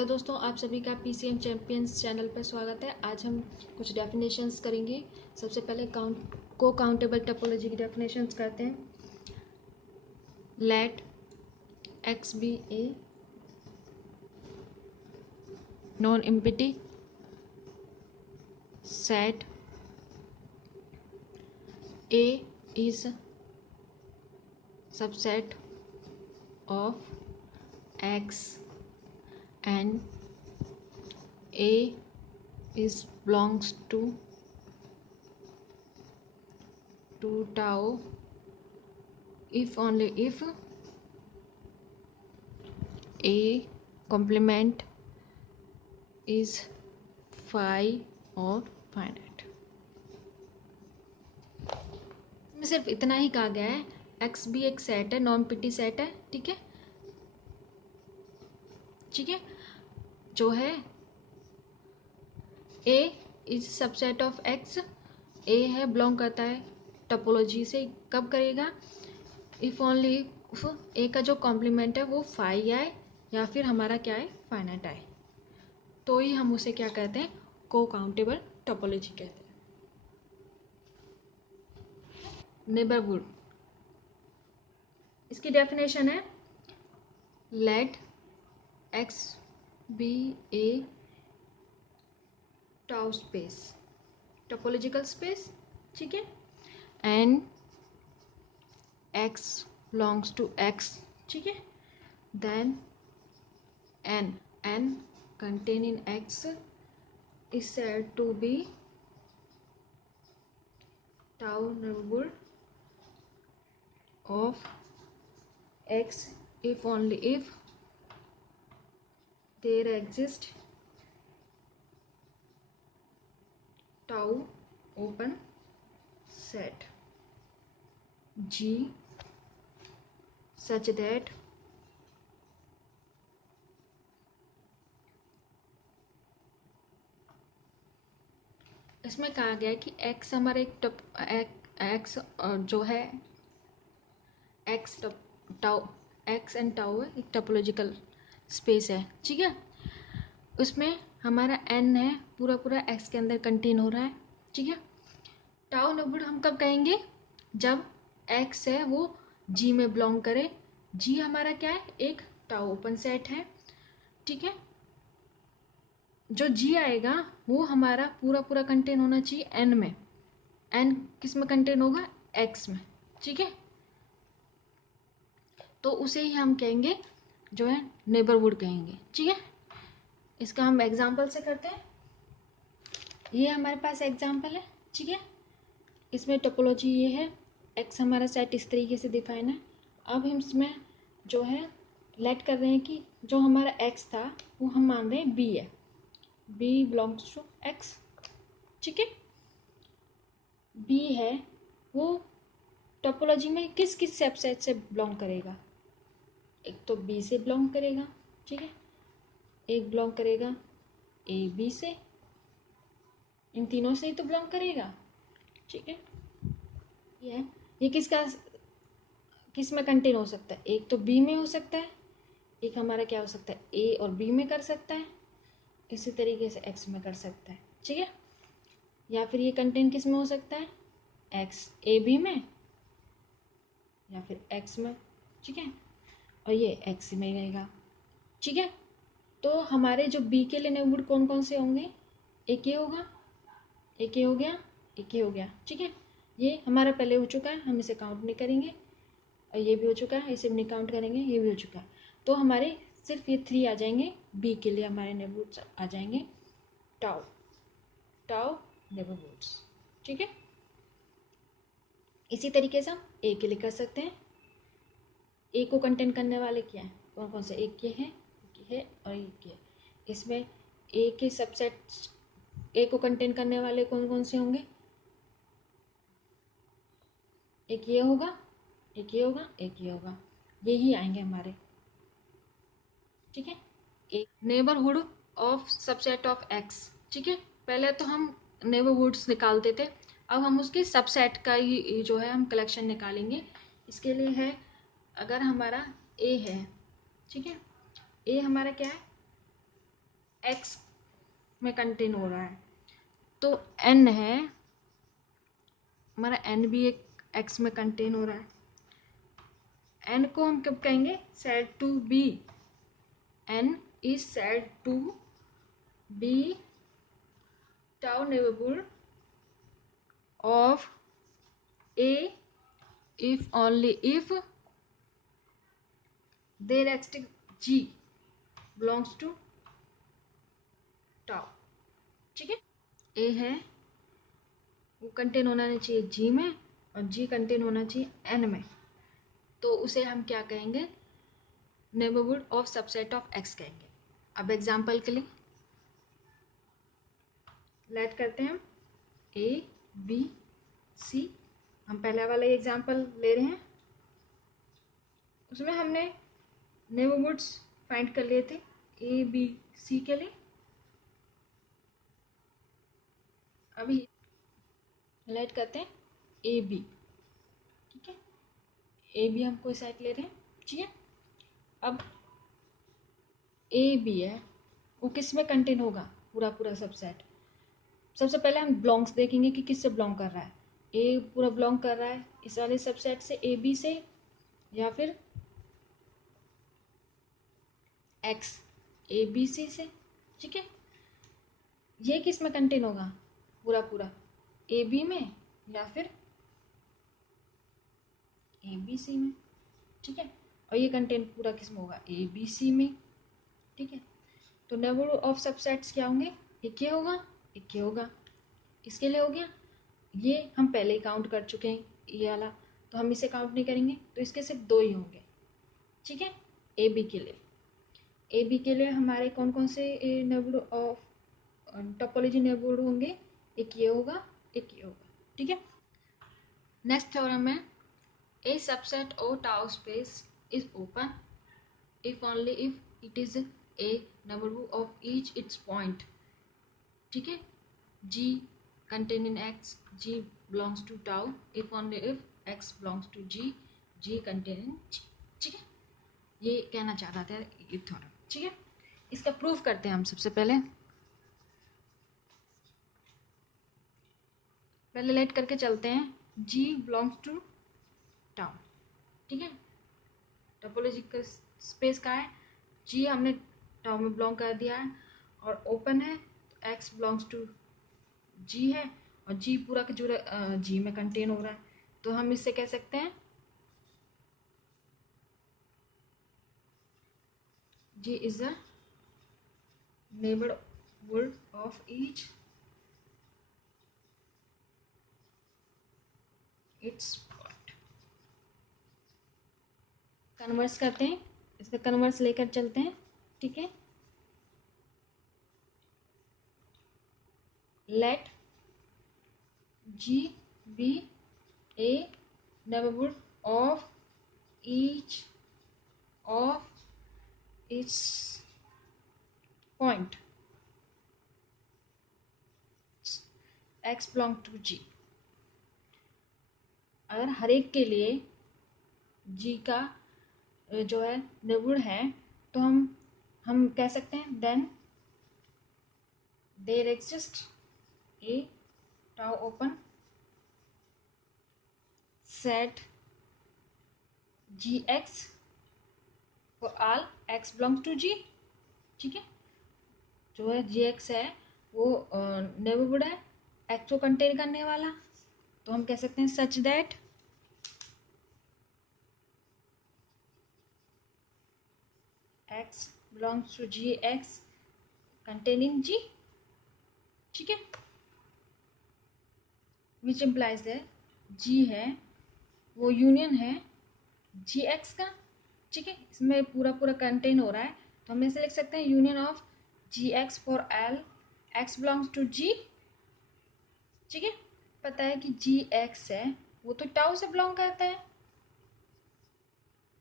Hello दोस्तों, आप सभी का पीसीएम चैंपियंस चैनल पर स्वागत है। आज हम कुछ डेफिनेशंस करेंगे। सबसे पहले काउंटेबल टोपोलॉजी की डेफिनेशंस करते हैं। Let X be a non empty set A is subset of X and A is belongs to tau if only if A complement is phi और finite। इसमें सिर्फ इतना ही कहा गया है, एक्स भी एक सेट है, नॉन पिटी सेट है। ठीक है, जो है ए इज सबसेट ऑफ एक्स, ए है बिलोंग करता है टोपोलॉजी से। कब करेगा? इफ ओनली इफ ए का जो कॉम्प्लीमेंट है वो फाई आए या फिर हमारा क्या है, फाइनाइट आए, तो ही हम उसे क्या कहते हैं, को काउंटेबल टोपोलॉजी कहते हैं। नेबरहुड, इसकी डेफिनेशन है late X be A tau space, topological space. ठीक है, and x belongs to x। ठीक है, then n contained in x is said to be tau neighborhood of x if only if there exist tau open set G such that इसमें कहा गया है कि x हमारा x जो है x tau x and tau है, एक टोपोलॉजिकल स्पेस है। ठीक है, उसमें हमारा n है, पूरा पूरा x के अंदर कंटेन हो रहा है। ठीक है, टाउ नेबरहुड हम कब कहेंगे? जब x है वो g में बिलोंग करे। g हमारा क्या है, एक टाउ ओपन सेट है। ठीक है, जो g आएगा वो हमारा पूरा पूरा कंटेन होना चाहिए n में। n किस में कंटेन होगा? x में। ठीक है, तो उसे ही हम कहेंगे जो है नेबरहुड कहेंगे। ठीक है, इसका हम एग्जाम्पल से करते हैं। ये हमारे पास एग्जाम्पल है। ठीक है, इसमें टोपोलॉजी ये है, x हमारा सेट इस तरीके से डिफाइन है। अब हम इसमें जो है लेट कर रहे हैं कि जो हमारा x था वो हम मान रहे हैं b है, b बिलोंग्स टू x। ठीक है, b है वो टोपोलॉजी में किस किस सबसेट से बिलोंग करेगा? एक तो b से बिलोंग करेगा। ठीक है, एक बिलोंग करेगा a b से, इन तीनों से ही तो बिलोंग करेगा। ठीक है, ये किस में कंटेन हो सकता है? एक तो बी में हो सकता है, एक हमारा क्या हो सकता है, ए और बी में कर सकता है, इसी तरीके से एक्स में कर सकता है। ठीक है, या फिर ये कंटेन किस में हो सकता है, एक्स ए बी में या फिर एक्स में। ठीक है, और ये एक्स में रहेगा। ठीक है, तो हमारे जो बी के लिए नेबरहुड कौन कौन से होंगे? एक ये होगा, एक ये हो गया, एक ये हो गया। ठीक है, ये हमारा पहले हो चुका है, हम इसे काउंट नहीं करेंगे। और ये भी हो चुका है, इसे भी नहीं काउंट करेंगे, ये भी हो चुका है। तो हमारे सिर्फ ये 3 आ जाएंगे, बी के लिए हमारे नेबरहुड्स आ जाएंगे टाउ टाउ नेबरहुड्स। ठीक है, इसी तरीके से हम ए के लिए कर सकते हैं। ए को कंटेन करने वाले क्या है, कौन कौन से? एक ये है, एक ये है और एक ये है। इसमें ए के सबसेट, ए को कंटेन करने वाले कौन कौन से होंगे? एक ये होगा, एक ये होगा, एक ये होगा, ये ही आएंगे हमारे। ठीक है, एक neighbourhood of subset of x. ठीक है, पहले तो हम नेबरहुड्स निकालते थे, अब हम उसके सबसेट का ही जो है हम कलेक्शन निकालेंगे। इसके लिए है, अगर हमारा ए है, ठीक है, ए हमारा क्या है, एक्स में कंटेन हो रहा है, तो एन है हमारा, एन भी एक एक्स में कंटेन हो रहा है। एन को हम कब कहेंगे, said to be, N is said to be tau neighbourhood of A if only if their extinct g belongs to tau। ठीक है, ए है वो कंटेन होना नहीं चाहिए जी में, और जी कंटेन होना चाहिए एन में, तो उसे हम क्या कहेंगे, neighbourhood of subset of x कहेंगे। अब एग्जांपल के लिए लेट करते हैं हम ए बी सी। हम पहले वाला एग्जांपल ले रहे हैं, उसमें हमने नेबरहुड्स फाइंड कर लिए थे ए बी सी के लिए। अभी लेट करते हैं ए बी, ठीक है, ए बी हम कोई सेट ले रहे हैं, ठीक है। अब ए बी है वो किस में कंटेन होगा, पूरा पूरा सब सेट। सबसे पहले हम बिलोंग्स देखेंगे कि किससे बिलोंग कर रहा है। ए पूरा बिलोंग कर रहा है इस वाले सबसेट से, ए बी से, या फिर एक्स ए बी सी से, ठीक है। ये किस में कंटेन होगा, पूरा पूरा ए बी में या फिर ए बी सी में, ठीक है। और ये कंटेन पूरा किस में होगा, ए बी सी में, ठीक है। तो नेबरहुड ऑफ सबसेट्स क्या होंगे, एक ये होगा, एक ये होगा। इसके लिए हो गया, ये हम पहले ही काउंट कर चुके हैं ये वाला, तो हम इसे काउंट नहीं करेंगे, तो इसके सिर्फ दो ही होंगे, ठीक है। ए बी के लिए, ए बी के लिए हमारे कौन कौन से नेबरहुड ऑफ टोपोलॉजी नेबरहुड होंगे, एक ये होगा, एक ये होगा, ठीक है। नेक्स्ट थ्योरम है, a subset O tau space is open if only if it is a neighborhood of each its point, ठीक है। g contain in x, g belongs to tau if only if x belongs to g, g contain in g, ठीक है। ये कहना चाह रहा था ये थ्योरम, ठीक है। इसका प्रूफ करते हैं हम। सबसे पहले लेट करके चलते हैं, g belongs to tau, ठीक है। टोपोलॉजिकल स्पेस का है, जी हमने टाउ में बिलोंग कर दिया है, और ओपन है तो एक्स बिलोंग्स टू जी है, और जी पूरा का पूरा जी में कंटेन हो रहा है, तो हम इससे कह सकते हैं G is the neighbourhood of each its point. Converse करते हैं, इसका कन्वर्स लेकर चलते हैं, ठीक है। Let G be a neighbourhood of each of its point x belong to G. अगर हर एक के लिए जी का जो है नेबरहुड है, तो हम कह सकते हैं then there exist a tau open set G x for all x belongs to G, ठीक है। जो है जी एक्स है वो नेबरहुड है एक्स को कंटेन करने वाला, तो हम कह सकते हैं such that x belongs to G x containing G, ठीक है। विच इम्प्लाइज है जी है वो यूनियन है जी एक्स का, ठीक है। इसमें पूरा पूरा कंटेन हो रहा है, तो हम ऐसे लिख सकते हैं union of G x for all x belongs to G, ठीक है। पता है कि जी एक्स है वो तो टाउ से बिलोंग करता है,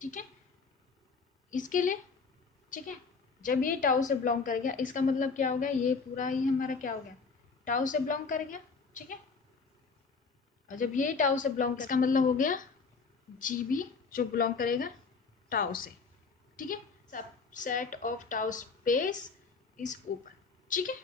ठीक है। इसके लिए, ठीक है, जब ये टाउ से बिलोंग कर गया, इसका मतलब क्या हो गया, ये पूरा ही हमारा क्या हो गया, टाउ से बिलोंग कर गया, ठीक है। और जब ये टाउ से बिलोंग, इसका मतलब हो गया जी बी जो बिलोंग करेगा टाउ से, ठीक है। Subset of tau space is open. ठीक है,